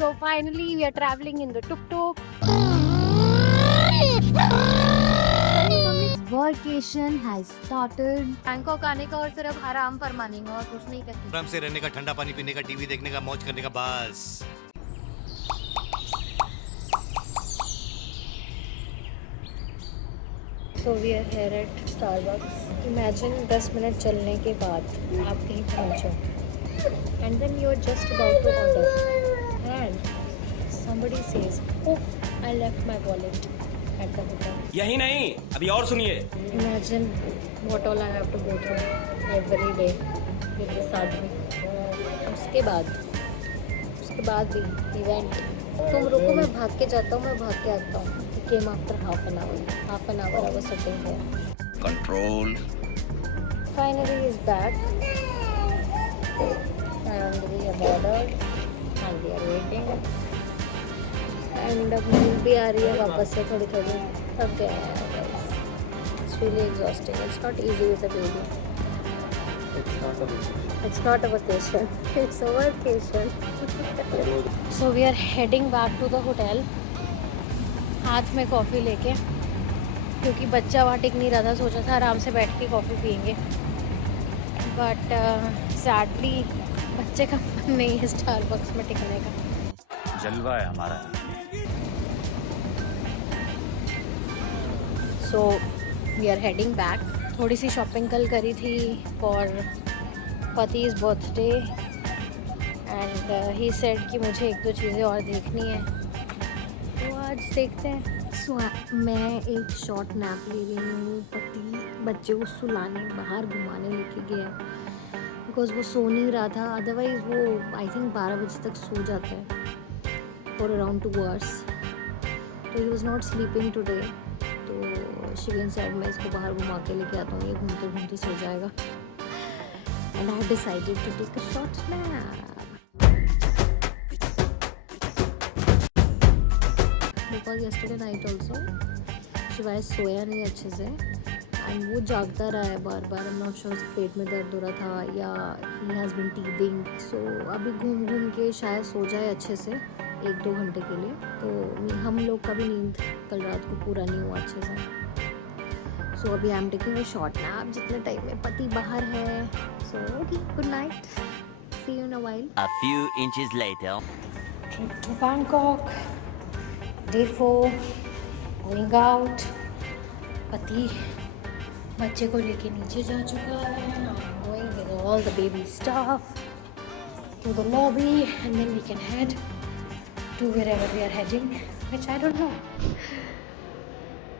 So finally we are traveling in the tuk-tuk. Vacation has started. Bangkok आने का और सिर्फ आराम फरमाने का और कुछ नहीं करना. आराम से रहने का, ठंडा पानी पीने का, टीवी देखने का, मौज करने का, बस. So we are here at Starbucks. Imagine 10 minute चलने के बाद आप कहीं पहुंचो. And then you are just about to order. And somebody says, "Oh, I left my wallet at the hotel." यही नहीं, अभी और सुनिए. Imagine what all I have to go through every day with this आदमी. उसके बाद भी event. तुम रुको, मैं भाग के जाता हूँ, मैं भाग के आता हूँ. He came after half an hour. I was sitting there. Control. Finally he's back. And we have ordered. And we are waiting. And अब नींद भी आ रही है वापस से थोड़ी थक गए हैं guys. It's really exhausting. It's not easy with a baby. It's not a vacation. It's a vacation. So we are heading back to the hotel. हाथ में कॉफ़ी लेके, क्योंकि बच्चा वहाँ टिक नहीं रहा था. सोचा था आराम से बैठ के कॉफ़ी पियेंगे, बट सैडली बच्चे का मन नहीं है स्टारबक्स में टिकने का. जलवा है हमारा. So we are heading back. थोड़ी सी शॉपिंग कल करी थी फॉर पति's बर्थडे, एंड ही सेड कि मुझे 1-2 चीज़ें और देखनी है, तो आज देखते हैं. सो मैं एक शॉर्ट नैप ले रही हूँ. पति बच्चे को सुलाने बाहर घुमाने लेके गया, बिकॉज वो सो नहीं रहा था. अदरवाइज़ वो आई थिंक 12 बजे तक सो जाता है फॉर अराउंड 2 hours. तो he was not sleeping today. तो शिविन सेड मैं इसको बाहर घुमा के लेके आता हूँ, ये घूमते घूमते सो जाएगा. And I decided to take a short nap. Because yesterday night also Shivaay सोया नहीं अच्छे से, एंड वो जागता रहा है बार बार. आई एम नॉट श्योर उसके पेट में दर्द हो रहा था या ही हैज़ बीन टीथिंग. सो अभी घूम घूम के शायद सो जाए अच्छे से 1-2 घंटे के लिए. तो हम लोग का भी नींद कल रात को पूरा नहीं हुआ अच्छे से. सो अभी I am taking a short nap जितने टाइम में पति बाहर है. So okay, good night, see you in a while. A few inches later. Trip to Bangkok, day 4, going out. पति बच्चे को लेके नीचे जा चुका है. Going with all the baby stuff to the lobby, and then we can head to wherever we are heading, which I don't know.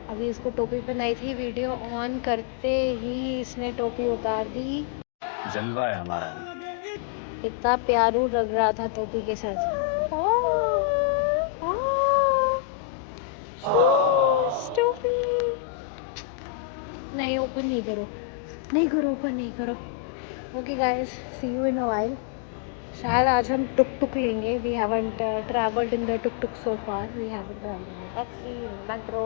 अभी इसको टोपी पहनाई थी, वीडियो ऑन करते ही इसने टोपी उतार दी. जलवा है हमारा. इतना प्यारू लग रहा था टोपी के साथ. टोपी नहीं, ओपन नहीं करो, ओपन नहीं करो. Okay guys, see you in a while. शायद आज हम टुक लेंगे. We haven't travelled in the tuk so far. We haven't travelled in taxi, metro,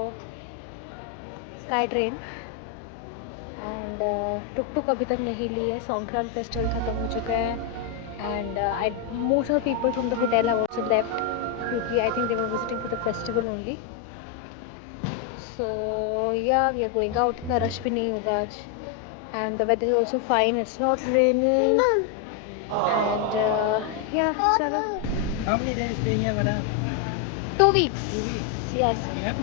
sky train, and tuk अभी तक नहीं ली है. संक्रांत फेस्टिवल खत्म हो चुका है, and I most of people from the hotel have also left, क्योंकि I think they were visiting for the festival only. So yeah we are going out. इतना रश भी नहीं होगा आज, and the weather is also fine. It's not raining, and yeah चलो. How many days staying here, madam? 2 weeks. 2 weeks. Yes,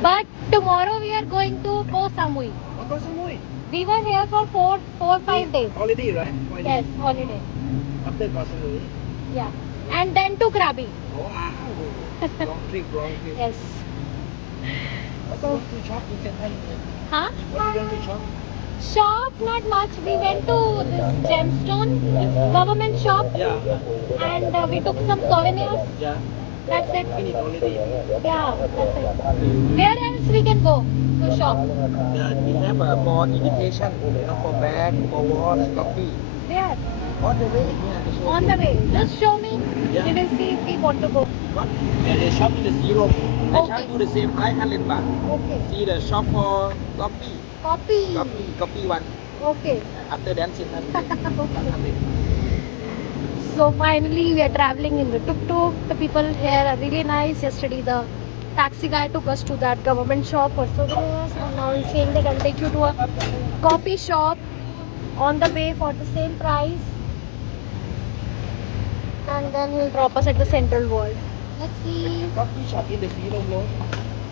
but tomorrow we are going to Koh Samui. Oh, Koh Samui. We were here for 4-5 days. Holiday, right? Holiday. Yes, holiday. After Koh Samui. Yeah, and then to Krabi. Oh, wow. Long trip, long trip. Yes. What you want to shop? You can find it. Huh? What you want to shop? Shop not much. We went to this gemstone government shop, Yeah. and we took some souvenirs. Yeah. That's it. Finish holiday. Yeah, that's it. Where else we can go to shop? Yeah, we have for invitation, for bag, for watch, coffee. Where? On the way. Yeah, the show. On the way. Just show me. Yeah. We will see if we want to go. What? Yeah, the shop in the zero. I Okay. charge you the same 500 baht. Okay. See the shop for coffee. Copy. Coffee one. Okay. After that, 600. 500. So finally we are traveling in the tuk-tuk. The people here are really nice. Yesterday the taxi guy took us to that government shop for souvenirs, and now he's saying they can take you to a coffee shop on the way for the same price, and then he'll drop us at the Central World. Let's see. Coffee shop in the Freedom Road.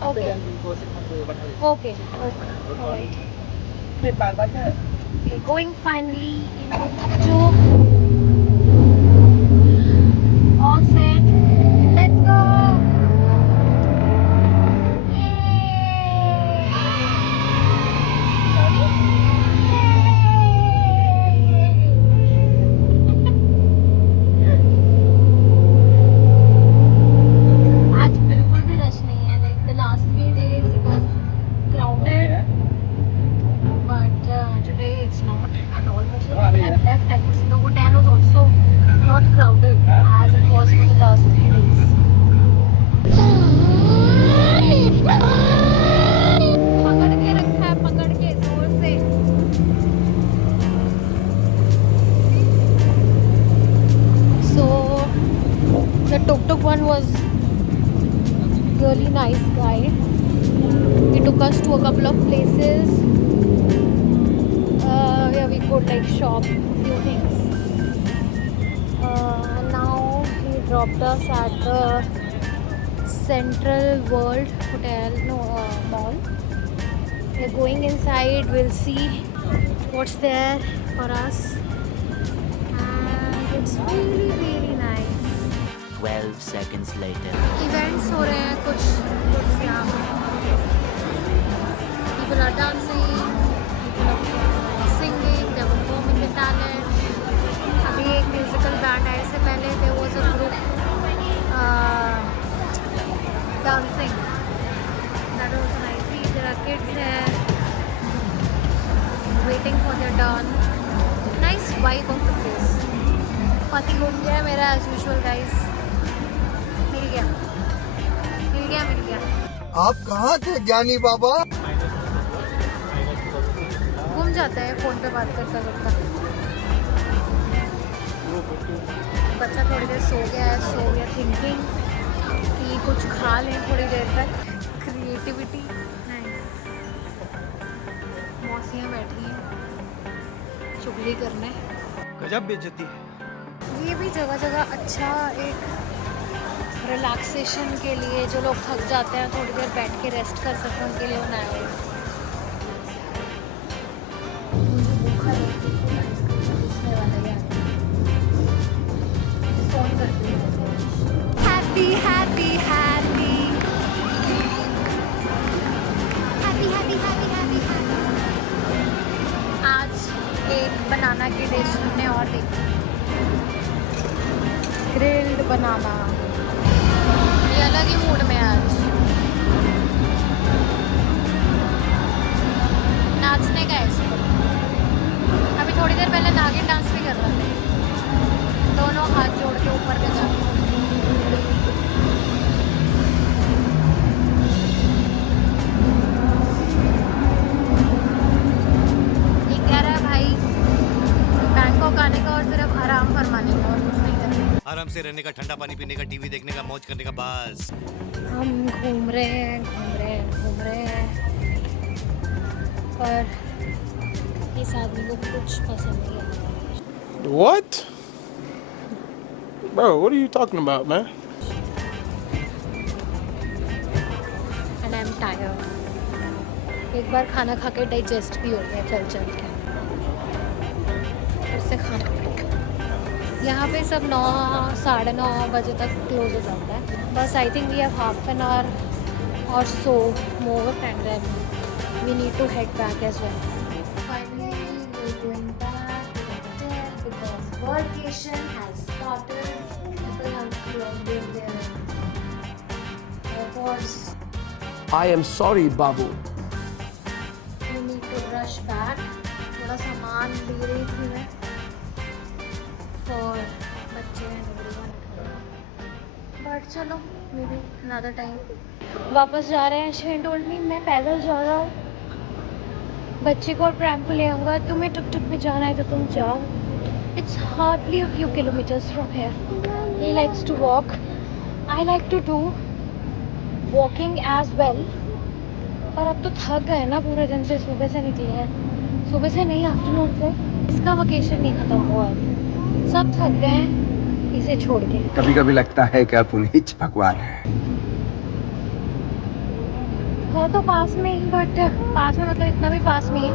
After Okay. then we go second way, but Okay. Alright. Mid Bang Butter. We're going finally into tuk-tuk. All set. Let's go. आज बिल्कुल भी rush नहीं है. Like the last 3 days it was crowded, but today it's not at all. I've left. I could see the hotel was also not crowded as it was for the last 3 days. पकड़ के रखा है, पकड़ के जोर से. So the tuk-tuk one was really nice guy. He took us to a couple of places where we could like shop few things. And now he dropped us at the Central World Hotel, mall. We're going inside. We'll see what's there for us. And it's really, really nice. 12 seconds later. Events हो रहे हैं कुछ यहाँ पे. People are dancing, people are singing, they were performing the talent. अभी एक musical band आए से पहले there was a group dancing. That was nice. There are kids there waiting for their turn. Nice vibe of the place. पति घूम गया मेरा as usual guys. मिल गया. आप कहाँ थे ज्ञानी बाबा? घूम जाता है फोन पे बात करता करता. बच्चा थोड़ी देर सो गया थिंकिंग कि कुछ खा लें थोड़ी देर तक. क्रिएटिविटी नहीं. मौसियाँ बैठी हैं चुगली करने. गजब बेइज्जती है। ये भी जगह जगह अच्छा एक रिलैक्सेशन के लिए जो लोग थक जाते हैं थोड़ी देर बैठ के रेस्ट कर सकें उनके लिए बनाया हुआ है. Happy happy happy happy happy happy happy. आज एक बनाना की डिश हमने और देखी. ग्रिल्ड बनाना. ये अलग ही मूड में है आज. नाचने का है इसको. अभी थोड़ी देर पहले नागिन डांस भी कर रहे थे. दोनों हाथ जोड़ के ऊपर के जा. ये कह रहा है भाई बैंकॉक आने का और सिर्फ आराम फरमाने का और कुछ नहीं करना. आराम से रहने का, ठंडा पानी पीने का, टीवी देखने का, मौज करने का, बस. हम घूम रहे हैं पर इस आदमी को कुछ पसंद नहीं आता. What? Bro, what are you talking about, man? And I'm tired. एक बार खाना खा के डाइजेस्ट भी हो गया चल के. उससे खाना पड़ेगा. यहाँ पे सब 9 साढ़े 9 बजे तक क्लोज हो जाता है. बस I think we have half an hour और so more and then we need to head back as well. Finally, we're going back to the hotel because vacation has started. People have doing their airports. I am sorry, Babu. We need to rush back. थोड़ा सामान ले रही थी मैं for बच्चे and everyone. But चलो maybe another time. वापस जा रहे हैं. Shane told me मैं पैदल जा रहा हूँ. बच्चे को और प्रैम को ले आऊँगा. तुम्हें टुक टुक में जाना है तो तुम जाओ. It's hardly a few kilometers from here. He likes to walk. I like to do walking as well. पर अब तो थक गए ना पूरे दिन से, सुबह से निकले हैं, सुबह से नहीं आफ्टरनून से, इसका वेकेशन नहीं खत्म हुआ है, सब थक गए हैं इसे छोड़ के। कभी कभी लगता है कि आप उन्हीं भगवान है तो पास में ही, बट पास में मतलब इतना भी पास नहीं है,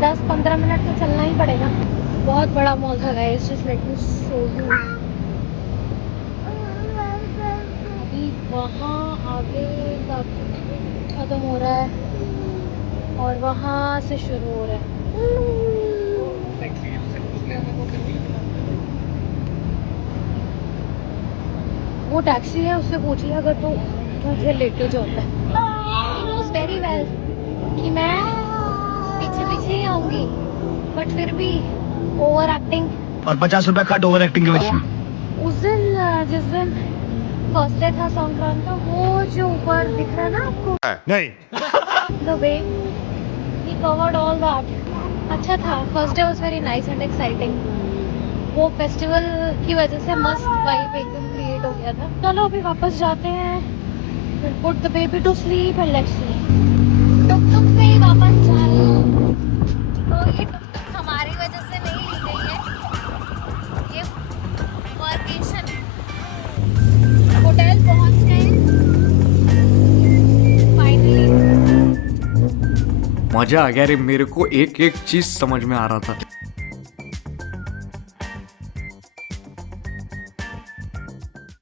10-15 मिनट तो चलना ही पड़ेगा। बहुत बड़ा मॉल था guys, just let me show you. अभी वहाँ आगे तक खत्म हो रहा है और वहाँ से शुरू हो रहा है। वो टैक्सी है, उससे पूछिए अगर तो मुझे लेके जाता है। He knows very well कि मैं पीछे पीछे ही आऊंगी, बट फिर भी ओवर एक्टिंग। और 50 रुपए कट ओवर एक्टिंग के वजह। उस दिन जिस दिन फर्स्ट डे था संक्रांत का, वो जो ऊपर दिख रहा है ना आपको, नहीं the way he covered all that, अच्छा था। First day was very nice and exciting. वो फेस्टिवल की वजह से मस्त वाइब एकदम क्रिएट हो गया था। चलो अभी वापस जाते हैं, put the baby to sleep and let's see। टुक पे ही वापस जा रहे हैं। तो ये टुक हमारी वजह से नहीं ली गई है, ये वर्केशन। होटल पहुंच गए फाइनली। मजा आ गया रे, मेरे को एक एक चीज समझ में आ रहा था।